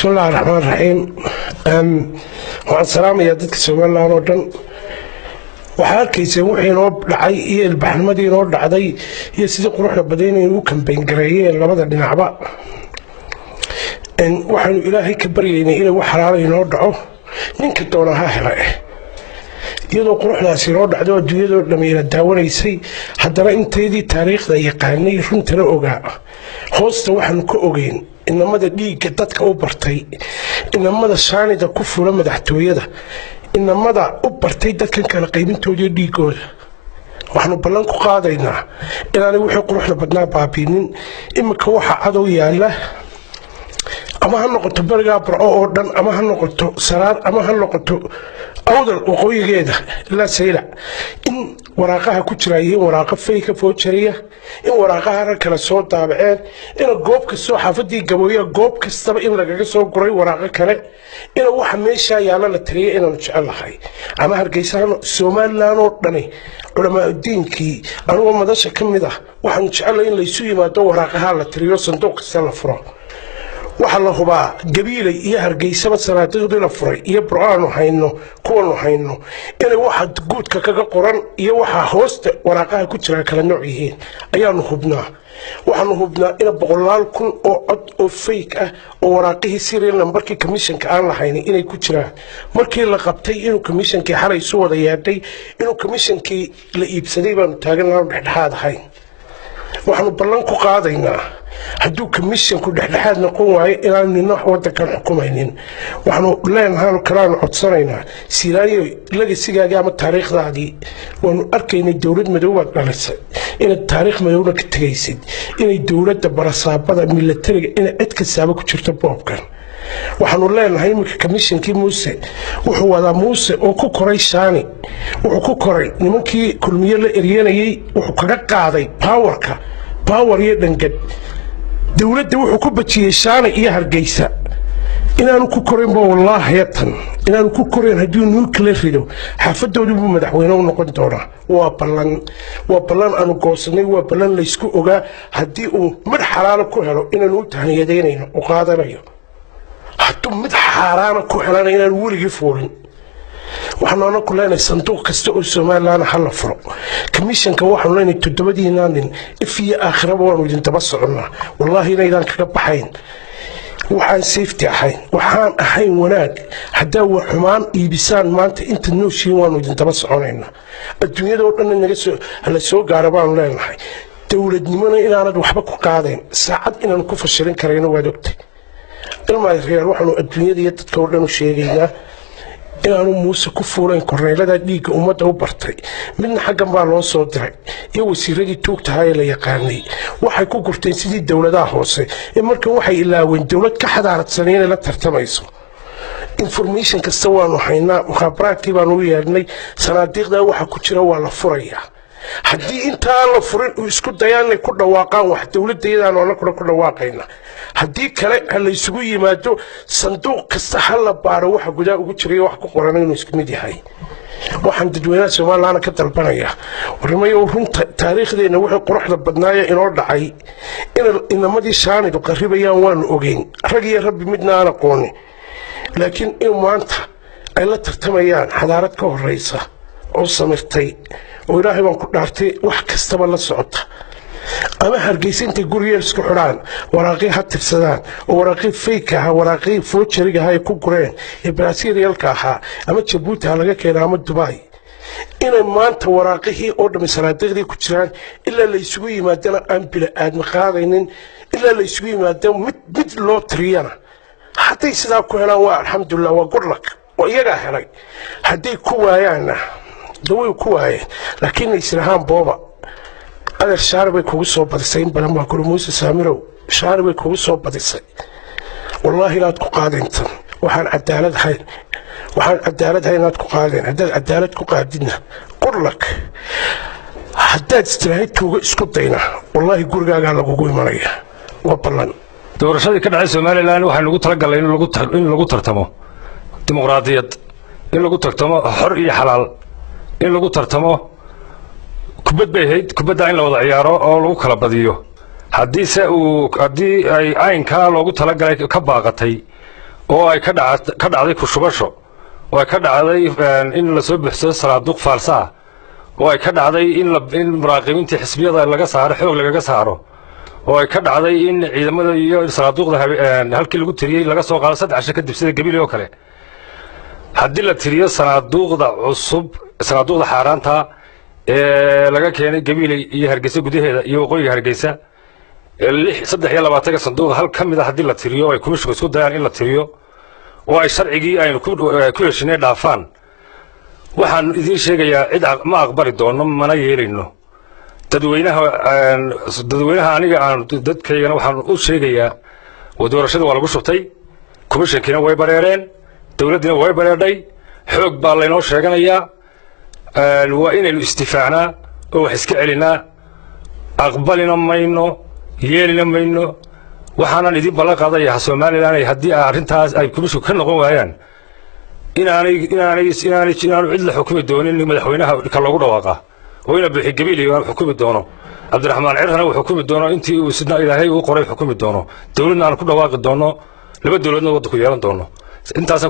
بسم الله الرحمن الرحيم وعن سلام يا دتك سومالان oo dhan waxa arkaysan wixii noo dhacay iyo ilbaxnimadii noo dhacday iyo sidii quruxda badan ay u kambeyn gareeyeen labada dhinacba waxaanu ilaahay ka baryaynay inuu wax xalaal inoo dhaco ninka doonaha helay iyadoo quruxdaasi noo dhacdo adduunyada dhameeyay daawanaysay haddana inteedii taariikhda yaqaanay runtana ogaa hoosta waxaanu ka ogeyn inamada dhiigga dadka u bartay inamada shaanida ku fula madaxtooyada inamada u bartay dadkan kala qaybintooda dhiigooda waxaanu ballan ku qaadaynaa inaanay wixii quruxda badnaa baabiinin imika waxa cadow yaala ama ha noqoto bariga barco oo dhan ama ha noqoto saraar ama ha noqoto awdal waqooyigeeda la sayla in waraaqaha ku jira yihiin waraaqo fayka foojariya in waraaqaha kala soo daabaceen in goob kasta xaafadii gabooya goob kasta in lagaga soo guray waraaqo kale in waxa meesha yaala la tiriyay inaan jecelahay ama hargeysan Soomaaliland oo dhani culamaa diinkii anoo madasha kamid ah waxaan jecelahay in la isu yimaado waraaqaha la tiriyo sanduuq kasta la furo waxa la hubaa gabiilay iyo hargeysaba sanaadooda la furay iyo buraan hayno kuwan hayno in waxa guudka kaga qoran iyo waxa hoosta waraaqaha ku jira kala nooc yihiin ayaanu hubnaa waxaanu hubnaa in boqolaal kun oo cod oo fake ah oo waraaqihii serial numberkii commissionka aan lahayn inay ku jiraan markii la qabtay inuu commissionkii xalay soo wada yeedhay inuu commissionkii la iibsaday baan taaganaa dhexdhexaad ahayn waxaanu ballan ku qaadaynaa hadduu commissionku dhexdhexaad noqon waayo inaan nina wadankan xukumaynin waxaanu leenahay kalaan codsanaynaa siilaayo legasigaaga ama taariikhdaadii waanu arkaynay dowlad madow baad dhalisay inaad taariikh madowna ka tegaysid inay dowladda barasaabada militariga inay cid kastaaba ku jirto boobkan waxaanu leenahay iminka commissionkii muuse wuxuu wadaa muuse oo ku koray shaani wuxuu ku koray nimankii kulmiye la eryanayay wuxuu kaga qaaday power iyo dhangad dawladda wuxuu ku bajiyay shaani iyo hargeysa inaanu ku korin ba wallahi tan inaanu ku korin hadii nuclear rido xaafadoodu buu madaxweyne u noqon doonaa waa ballan aanu goosanay waa ballan la isku ogaa hadii uu mid xalaal ku helo inaanu u tahniyadeynayno u qaadanayo hadduu mid xaaraan ku helana inaanu weligii fuulin waxaanu ku leenahay sanduuq kasta oo Soomaaliland hal furo commissionka waxaanu leenahay todobadiina nin ifiya aakhiraba waanu idin daba soconaa wallahi inaydan kaga baxayn waxaan safety ahayn wanaag hadaa wax xumaan iibisaan maanta inta nooshiin waanu idin daba soconaynaa adduunyada oo dhan naga soo gaaro baan leenahay dawladnimada inaanad waxba ku qaadeen saacad inaan ku fashilin karayno waad ogtay ilmaa reer waxaanu adduunyada iyo dadka oo dhan u sheegaynaa inaanu muuse ku fuuleen korneelada dhiigga ummadda u bartay midna xaggan baa loo soo diray iyo wasiiradii tuugtahay la yaqaanay waxay ku gurteen sidii dawladaha hoose ee markan waxay ilaaween dawlad ka xadaaradsanay inay la tartamayso information kasta waanu haynaa mukhaabaraadkii baanu u yeedhnay sanaadiiqda waxa ku jira waa la furayaa haddii intaa la furin uu isku dayaan inay ku dhawaaqaan wax dawladda iyadaan oo kula ku dhawaaqayna haddii kale la isugu yimaado sanduuq kasta hal la baaro waxa gudaha ugu jiray wax ku qoran inuu isku mid yahay waxaan dadweynaha Soomaaliland ka dalbanayaa warimayo runta taariikhdeena wixii quruxda badnaaya inoo dhacay inamadii shaanidu qaribayaan waanu ogeyn rag iyo rabbi midna aan aqoon laakiin in maanta ay la tartamayaan xadaarad ka horeysa oo samirtay oo ilaahay baan ku dhaartay wax kastaba la socota ama hargeysinta guriga isku xiraan waraaqii ha tirsadaan oo waraaqii fake ah waraaqii foojariga ay ku gureen ee Brazilialka ah ama Djibouti laga keenay ama Dubai inay maanta waraaqihii oo dhamisanaadii ku jiraan ilaa la isugu yimaadana aan bila aadma qaadaynin ilaa la isugu yimaado mid loo tiriyana haday sidaa ku helaan waa alxamdulillah waa good luck oo iyaga helay haday ku waayaana daway ku waayeen laakiin israhan booba هذا الشعر بيكون صوب بدسين بلا ما كل موسى سامرو شعر بيكون صوب بدسين والله لا تقعد انت وحن عدالة هاي لا تقعد عدالة تقعدنا قل لك حتى تسترهيت اسكتينا والله يقول قال لقوي مريا وبلن doorashadii ka dhacay Soomaaliland waxaan lagu talagalay in lagu tartamo dimuqraadiyad in lagu tartamo xor iyo xalaal in lagu tartamo kubadda in la wada ciyaaro oo lagu kala badiyo haddii ay aynka loogu talagalay ka baaqatay oo ay ka dhacday ku shubasho oo ay ka dhacday in la soo buuxsado sanaaduuq faalsa ah oo ay ka dhacday in muraaqibiintii xisbiyada laga saaro xoog lagaga saaro oo ay ka dhacday in ciidamada iyo sanaaduuqda halkii lagu tiriyey laga soo qaado 3 casho kadib sida gabiley oo kale haddii la tiriyo sanaaduuqda cusub sanaaduuqda xaaraanta ee laga keenay gabiley iyo hargeysa gudaheeda iyo waqooyiga hargeysa 23 sanduuq hal ka mid ah haddii la tiriyo ay kumishku isku dayaan in la tiriyo oo ay sharcigii aynu ku heshinay dhaafaan waxaan idiin sheegayaa cid ma aqbali doono mana yeelayno dadweynaha aniga aan dadkaygana waxaan u sheegayaa doorashada waa lagu shubtay komishankiina way bareereen dowladdina way bareerdhay xoog baa laynoo sheeganayaa waa inaynu istifaacnaa oo wax iska celinaa aqbalina mayno yeelina mayno waxaanan idin ballan qaadayaa Soomaaliland haddii arrintaas ay komishanku ka noqon waayaan inaanu cid la xukumi doonin madaxweynaha ka loogu dhawaaqa oo ina bixi gabiley oo xukumi doono Cabdiraxmaan Cirhana uu xukumi doono intii uu sidna Ilaahay uu qoray xukumi doono dawladna aan ku dhawaaqi doono laba dawladna waddanku yeelan doono intaas